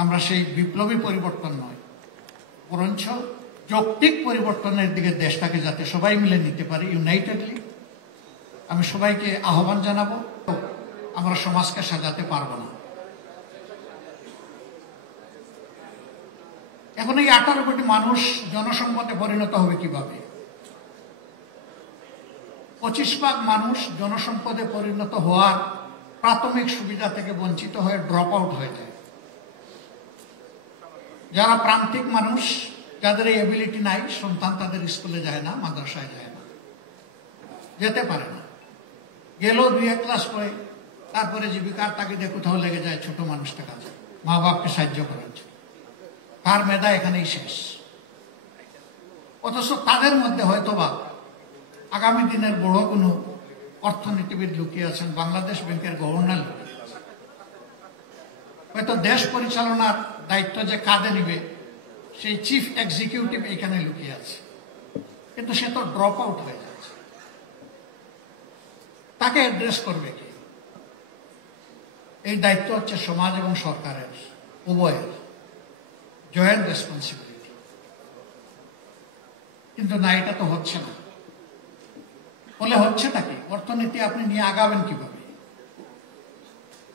আমরা সেই বিপ্লবী পরিবর্তন নয়, বরঞ্চ যৌক্তিক পরিবর্তনের দিকে দেশটাকে যাতে সবাই মিলে নিতে পারি ইউনাইটেডলি, আমি সবাইকে আহ্বান জানাবো। আমরা সমাজকে সাজাতে পারবো না। এখন এই 18 কোটি মানুষ জনসম্পদে পরিণত হবে কিভাবে? 25% মানুষ জনসম্পদে পরিণত হওয়ার প্রাথমিক সুবিধা থেকে বঞ্চিত হয়ে ড্রপ আউট হয়ে যায়। যারা প্রান্তিক মানুষ, যাদের এই এবিলিটি নাই, সন্তান তাদের স্কুলে যায় না, মাদ্রাসায় যায় না, যেতে পারে না, গেলেও 2-1 ক্লাস পড়ে তারপরে জীবিকার তাগিদে কোথাও লেগে যায় ছোট মানুষটা কাজে, মা বাপকে সাহায্য করার জন্য। তার মেধা এখানেই শেষ। অথচ তাদের মধ্যে হয়তোবা আগামী দিনের বড় কোনো অর্থনীতিবিদ লুকিয়ে আছেন, বাংলাদেশ ব্যাংকের গভর্নর লুকিয়ে আছেন। হয়তো দেশ পরিচালনার দায়িত্ব যে কাঁধে নিবে সেই চিফ এক্সিকিউটিভ এখানে লুকিয়ে আছে, কিন্তু সে তো ড্রপ আউট হয়ে যাচ্ছে। তাকে অ্যাড্রেস করবে কি? এই দায়িত্ব হচ্ছে সমাজ এবং সরকারের, উভয়ের জয়েন্ট রেসপন্সিবিলিটি। কিন্তু না, এটা তো হচ্ছে না। বলে হচ্ছেটা কি? অর্থনীতি আপনি নিয়ে আগাবেন কিভাবে?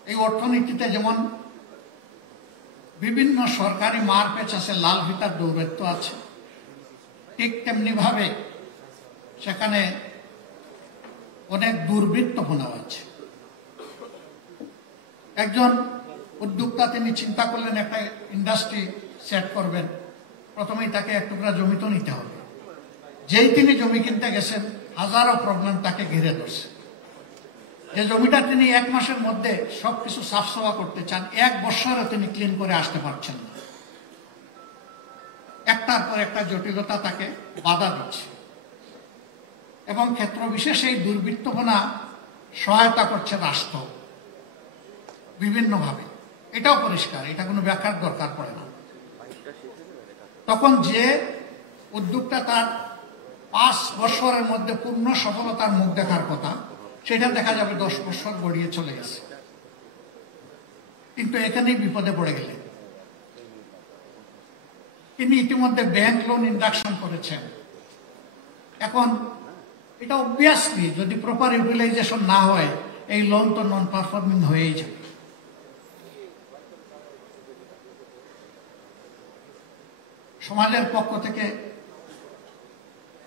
এই অর্থনীতিতে যেমন বিভিন্ন সরকারি মারপ্যাচ আছে, লাল ফিতার দৌরাত্ম্য আছে, ঠিক তেমনি ভাবে সেখানে অনেক দুর্বৃত্তপনা আছে। একজন উদ্যোক্তা তিনি চিন্তা করলেন একটা ইন্ডাস্ট্রি সেট করবেন, প্রথমেই তাকে 1 টুকরা জমি তো নিতে হবে। যেই তিনি জমি কিনতে গেছেন, হাজারো প্রবলেম তাকে ঘিরে ধরছে। যে জমিটা তিনি 1 মাসের মধ্যে সবকিছু সাফসফা করতে চান, 1 বছরে তিনি ক্লিন করে আসতে পারছেন না। একটার পর একটা জটিলতা তাকে বাধা দিচ্ছে এবং ক্ষেত্র বিশেষে এই দুর্বৃত্তপনা সহায়তা করছে রাষ্ট্র বিভিন্নভাবে। এটাও পরিষ্কার, এটা কোনো ব্যাখ্যার দরকার পড়ে না। তখন যে উদ্যোগটা তার 5 বছরের মধ্যে পূর্ণ সফলতার মুখ দেখার কথা, সেটা দেখা যাবে 10 বছর গড়িয়ে চলে গেছে। কিন্তু এখানেই বিপদে পড়ে গেলেন। তিনি ইতিমধ্যে ব্যাংক লোন ইন্ডাকশন করেছেন। এখন এটা অবভিয়াসলি যদি প্রপার ইউটিলাইজেশন না হয়, এই লোন তো নন পারফর্মিং হয়েই যাবে। সমাজের পক্ষ থেকে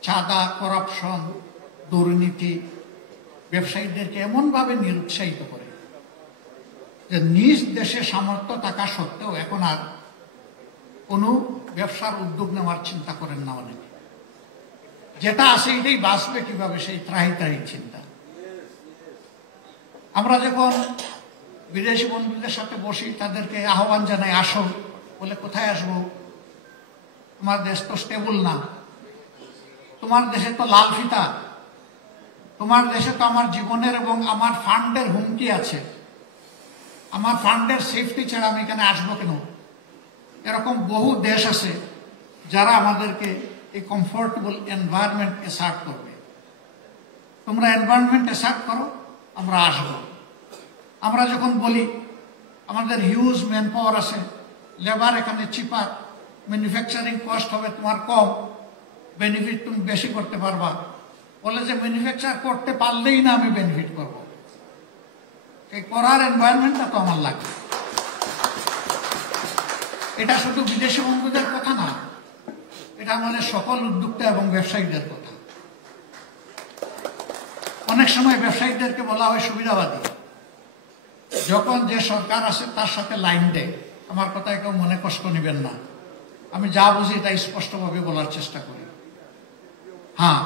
চাঁদা, করাপশন, দুর্নীতি ব্যবসায়ীদেরকে এমনভাবে নিরুৎসাহিত করে যে নিজ দেশে সামর্থ্য থাকা সত্ত্বেও এখন আর কোনো ব্যবসার উদ্যোগ নেওয়ার চিন্তা করেন না অনেকে। যেটা আছে এটাই বাঁচবে কিভাবে, সেই ত্রাহি ত্রাহি চিন্তা। আমরা যখন বিদেশি বন্ধুদের সাথে বসি, তাদেরকে আহ্বান জানাই, আসো। বলে কোথায় আসবো? তোমার দেশ তো স্টেবল না, তোমার দেশে তো লাল ফিতা, তোমার দেশে তো আমার জীবনের এবং আমার ফান্ডের হুমকি আছে, আমার ফান্ডের সেফটি ছাড়া আমি এখানে আসবো কেন? এরকম বহু দেশ আছে যারা আমাদেরকে এই কমফোর্টেবল এনভায়রনমেন্ট এসার্ট করবে। তোমরা এনভায়রনমেন্ট এসার্ট করো, আমরা আসবো। আমরা যখন বলি আমাদের হিউজ ম্যান পাওয়ার আছে, লেবার এখানে চিপার, ম্যানুফ্যাকচারিং কস্ট হবে তোমার কম, বেনিফিট তুমি বেশি করতে পারবা। বলে যে ম্যানুফ্যাকচার করতে পারলেই না আমি বেনিফিট করব, এই করার এনভায়রনমেন্টটা তো আমার লাগে। এটা শুধু বিদেশি বন্ধুদের কথা না, এটা আমাদের সকল উদ্যোক্তা এবং ব্যবসায়ীদের কথা। অনেক সময় ব্যবসায়ীদেরকে বলা হয় সুবিধাবাদী। যখন যে সরকার আসে তার সাথে লাইন দেয়, আমার কথায় কেউ মনে কষ্ট নেবেন না, আমি যা বুঝি তাই স্পষ্টভাবে বলার চেষ্টা করি। হ্যাঁ,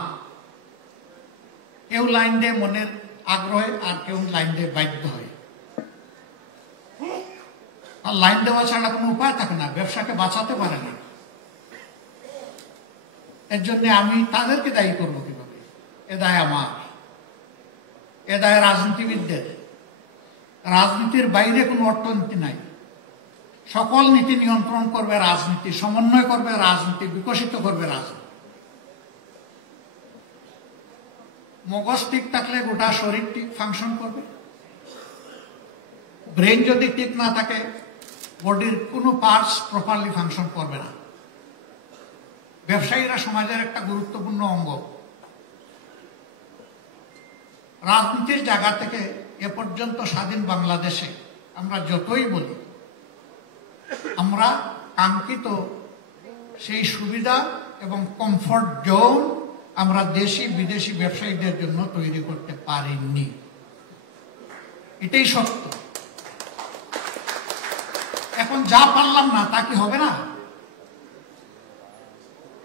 কেউ লাইন দেয় মনের আগ্রহে, আর কেউ লাইন দেয় বাধ্য হয়ে। আর লাইন দেওয়া ছাড়া কোনো উপায় থাকে না, ব্যবসাকে বাঁচাতে পারে না। এর জন্য আমি তাদেরকে দায়ী করবো কিভাবে? এ দায় আমার, এ দায় রাজনীতিবিদদের। রাজনীতির বাইরে কোনো অর্থনীতি নাই। সকল নীতি নিয়ন্ত্রণ করবে রাজনীতি, সমন্বয় করবে রাজনীতি, বিকশিত করবে রাজনীতি। মগজ ঠিক থাকলে গোটা শরীর ঠিক ফাংশন করবে। ব্রেন যদি ঠিক না থাকে, বডির কোনো পার্টস প্রপারলি ফাংশন করবে না। ব্যবসায়ীরা সমাজের একটা গুরুত্বপূর্ণ অঙ্গ। রাজনীতির জায়গা থেকে এ পর্যন্ত স্বাধীন বাংলাদেশে আমরা যতই বলি, আমরা কাঙ্ক্ষিত সেই সুবিধা এবং কমফর্ট জোন আমরা দেশি বিদেশি ব্যবসায়ীদের জন্য তৈরি করতে পারিনি। এটাই সত্য। এখন যা পারলাম না তা কি হবে না?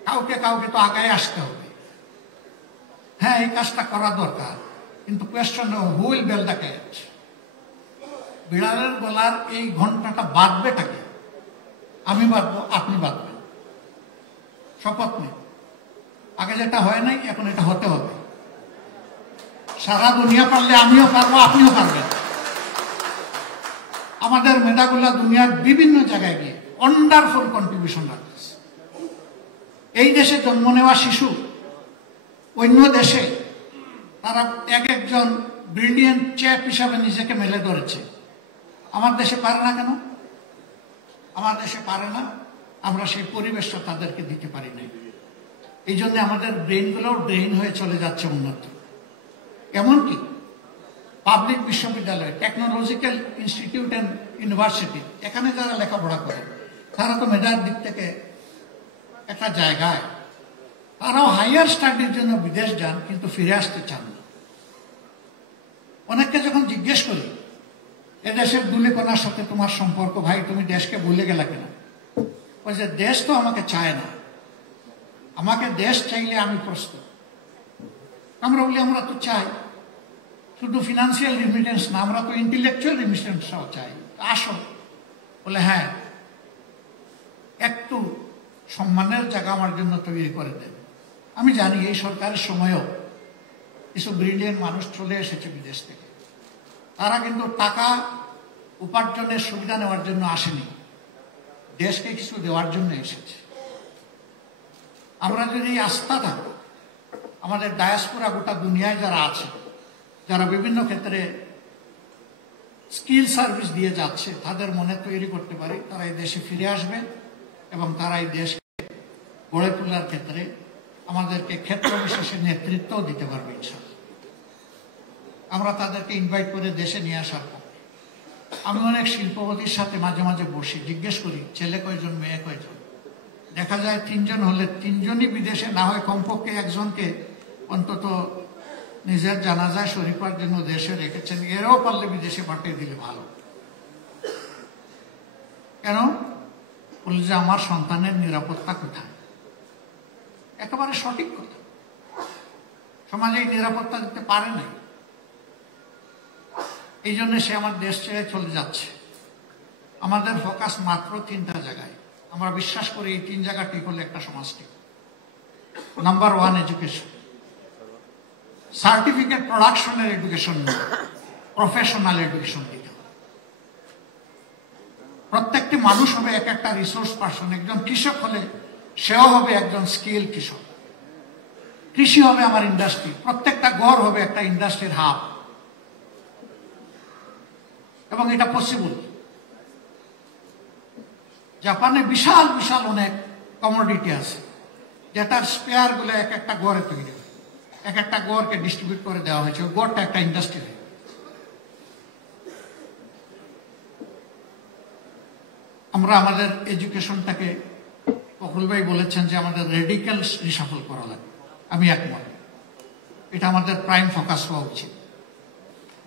কাউকে কাউকে তো আগায় আসতে হবে। হ্যাঁ, এই কাজটা করা দরকার, কিন্তু question who will bell the cat? বিড়ালের গলার এই ঘন্টাটা বাঁধবেটাকে? আমি বাঁধবো, আপনি বাঁধবেন, শপথ নেই। আগে যেটা হয় নাই, এখন এটা হতে হবে। সারা দুনিয়া পারলে আমিও পারবো, আপনিও পারবেন। আমাদের মেধাগুলা দুনিয়ার বিভিন্ন জায়গায় গিয়ে ওয়ান্ডারফুল কন্ট্রিবিউশন রাখতেছে। এই দেশে জন্ম নেওয়া শিশু অন্য দেশে তারা এক একজন ব্রিলিয়েন্ট চ্যাপ হিসাবে নিজেকে মেলে ধরেছে। আমার দেশে পারে না কেন? আমার দেশে পারে না, আমরা সেই পরিবেশটা তাদেরকে দিতে পারি না। এই জন্য আমাদের ব্রেইনগুলোও ড্রেইন হয়ে চলে যাচ্ছে উন্নত। এমনকি পাবলিক বিশ্ববিদ্যালয়, টেকনোলজিক্যাল ইনস্টিটিউট অ্যান্ড ইউনিভার্সিটি, এখানে যারা লেখাপড়া করে তারা তো মেধার দিক থেকে একটা জায়গায়, তারাও হাইয়ার স্টাডির জন্য বিদেশ যান, কিন্তু ফিরে আসতে চান না। অনেককে যখন জিজ্ঞেস করি এদেশের দুলিকোনার সাথে তোমার সম্পর্ক, ভাই তুমি দেশকে ভুলে গেলা কেন? ওই যে দেশ তো আমাকে চায় না, আমাকে দেশ চাইলে আমি প্রস্তুত। আমরা বলি আমরা তো চাই, শুধু ফিনান্সিয়াল রিমিটেন্স না, আমরা তো ইন্টেলেকচুয়াল রিমিটেন্সটাও চাই। আসো, বলে হ্যাঁ, একটু সম্মানের জায়গা আমার জন্য তৈরি করে দেন। আমি জানি এই সরকারের সময়ও কিছু ব্রিলিয়েন্ট মানুষ চলে এসেছে বিদেশ থেকে। তারা কিন্তু টাকা উপার্জনের সুবিধা নেওয়ার জন্য আসেনি, দেশকে কিছু দেওয়ার জন্য এসেছে। আমরা যদি আস্থা থাকি, আমাদের ডায়াসপোরা গোটা দুনিয়ায় যারা আছে, যারা বিভিন্ন ক্ষেত্রে স্কিল সার্ভিস দিয়ে যাচ্ছে, তাদের মনে তৈরি করতে পারি, তারা এই দেশে ফিরে আসবে এবং তারা এই দেশকে গড়ে তোলার ক্ষেত্রে আমাদেরকে ক্ষেত্র বিশেষে নেতৃত্বও দিতে পারবে ইনশাআল্লাহ। আমরা তাদেরকে ইনভাইট করে দেশে নিয়ে আসার পর, আমি অনেক শিল্পপতির সাথে মাঝে মাঝে বসি, জিজ্ঞেস করি ছেলে কয়জন, মেয়ে কয়জন। দেখা যায় 3 জন হলে 3 জনই বিদেশে, না হয় কমপক্ষে একজনকে অন্তত নিজের জানাজায় শরীফার জন্য দেশে রেখেছেন। এরাও পারলে বিদেশে পাঠিয়ে দিলে ভালো। কেন? বলে যে আমার সন্তানের নিরাপত্তা কোথায়? একেবারে সঠিক কথা। সমাজে এই নিরাপত্তা দিতে পারে না, এই জন্য সে আমার দেশ ছেড়ে চলে যাচ্ছে। আমাদের ফোকাস মাত্র 3টা জায়গায়। আমরা বিশ্বাস করি এই 3 জায়গা ঠিক হলে একটা সমাজ ঠিক। Number 1, education. সার্টিফিকেট প্রোডাকশনের এডুকেশন, প্রফেশনাল এডুকেশন দিতে হবে। প্রত্যেকটি মানুষ হবে এক একটা রিসোর্স পার্সন। একজন কৃষক হলে সেও হবে একজন স্কিল কৃষক। কৃষি হবে আমার ইন্ডাস্ট্রি, প্রত্যেকটা ঘর হবে একটা ইন্ডাস্ট্রির হাব। এবং এটা পসিবল। জাপানে বিশাল বিশাল অনেক কমোডিটি আছে, যেটার স্পেয়ার গুলো এক একটা গড়ে তৈরি হয়, এক একটা গড়কে ডিস্ট্রিবিউট করে দেওয়া হয়েছে, ওই গড়টা একটা ইন্ডাস্ট্রি। আমরা আমাদের এডুকেশনটাকে, ফখরুল ভাই বলেছেন যে আমাদের রেডিক্যাল রিশাফল করা লাগে, আমি একমত। এটা আমাদের প্রাইম ফোকাস হওয়া উচিত।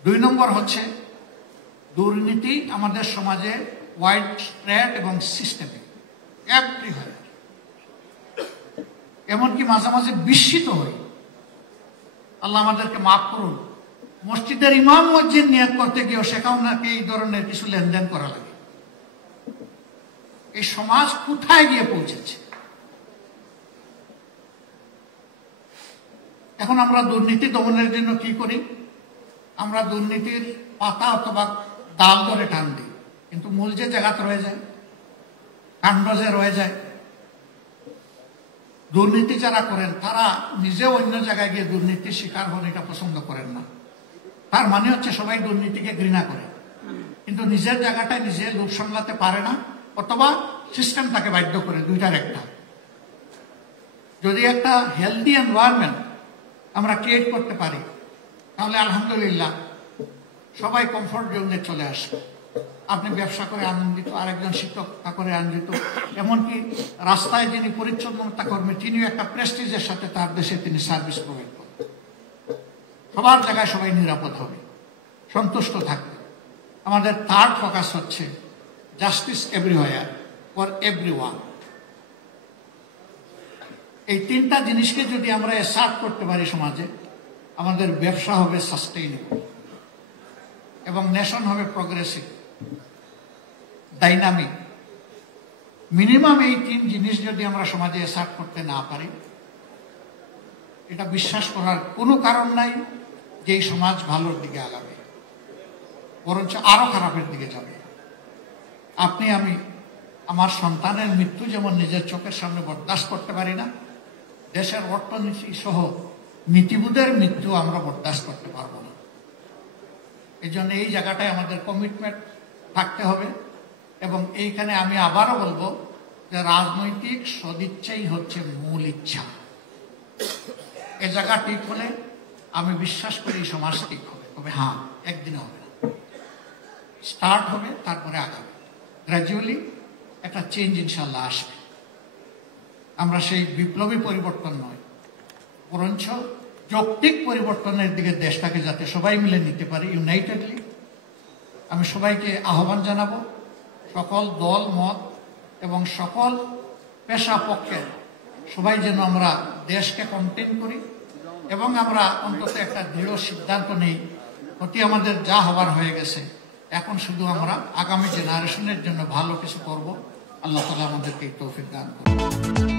2 নম্বর হচ্ছে দুর্নীতি আমাদের সমাজে ওয়াইড স্প্রেড এবং সিস্টেমিক, এভরিহোয়ার। এমনকি মাঝে মাঝে বিস্মিত হই, আল্লাহ আমাদেরকে মাফ করুন, মসজিদের ইমাম মসজিদ নিয়ত করতে গিয়েও সেখানে নাকি এই ধরনের কিছু লেনদেন করা লাগে। এই সমাজ কোথায় গিয়ে পৌঁছেছে? এখন আমরা দুর্নীতি দমনের জন্য কি করি? আমরা দুর্নীতির পাতা অথবা ডাল ধরে টান দিই, কিন্তু মূল যে জায়গাতে রয়ে যায়, কাণ্ড যে রয়ে যায়। দুর্নীতি যারা করেন তারা নিজেও অন্য জায়গায় গিয়ে দুর্নীতির শিকার হন, এটা পছন্দ করেন না। তার মানে হচ্ছে সবাই দুর্নীতিকে ঘৃণা করে। কিন্তু নিজের জায়গাটায় নিজে লোক সামলাতে পারে না, অথবা সিস্টেম তাকে বাধ্য করে, দুইটার একটা। যদি একটা হেলদি এনভায়রনমেন্ট আমরা ক্রিয়েট করতে পারি, তাহলে আলহামদুলিল্লাহ সবাই কমফোর্ট জোনে চলে আসবে। আপনি ব্যবসা করে আনন্দিত, আরেকজন শিক্ষকতা করে আনন্দিত, এমনকি রাস্তায় যিনি পরিচ্ছন্নতা কর্মী তিনিও একটা প্রেস্টিজের সাথে তার দেশে তিনি সার্ভিস প্রোভাইড করেন। সবার জায়গায় সবাই নিরাপদ হবে, সন্তুষ্ট থাকবে। আমাদের থার্ড ফোকাস হচ্ছে জাস্টিস এভরিওয়্যার ফর এভরিওয়ান। এই তিনটা জিনিসকে যদি আমরা অ্যাসার্ট করতে পারি সমাজে, আমাদের ব্যবসা হবে সাস্টেইনেবল এবং নেশন হবে প্রগ্রেসিভ, ডাইনামিক। মিনিমাম এই তিন জিনিস যদি আমরা সমাজে অ্যাসার্ট করতে না পারি, এটা বিশ্বাস করার কোনো কারণ নাই যে এই সমাজ ভালোর দিকে আগাবে, বরঞ্চ আরো খারাপের দিকে যাবে। আপনি আমি আমার সন্তানের মৃত্যু যেমন নিজের চোখের সামনে বরদাস্ত করতে পারি না, দেশের অর্থনীতি সহ নীতিবোধের মৃত্যু আমরা বরদাস্ত করতে পারবো না। এই জন্য এই জায়গাটায় আমাদের কমিটমেন্ট থাকতে হবে। এবং এইখানে আমি আবারও বলবো যে রাজনৈতিক সদিচ্ছাই হচ্ছে মূল ইচ্ছা। এ জায়গা ঠিক হলে আমি বিশ্বাস করি সমাজ ঠিক হবে। তবে হ্যাঁ, একদিনে হবে না, স্টার্ট হবে, তারপরে আগাবে, গ্র্যাজুয়ালি একটা চেঞ্জ ইনশাল্লাহ আসবে। আমরা সেই বিপ্লবী পরিবর্তন নয়, বরঞ্চ যৌক্তিক পরিবর্তনের দিকে দেশটাকে যাতে সবাই মিলে নিতে পারি ইউনাইটেডলি। আমি সবাইকে আহ্বান জানাবো, সকল দল মত এবং সকল পেশা পক্ষের সবাই যেন আমরা দেশকে কন্টেন করি এবং আমরা অন্তত একটা দৃঢ় সিদ্ধান্ত নেই, অতি আমাদের যা হবার হয়ে গেছে, এখন শুধু আমরা আগামী জেনারেশনের জন্য ভালো কিছু করব। আল্লাহ তাআলা আমাদেরকে তৌফিক দান করুন।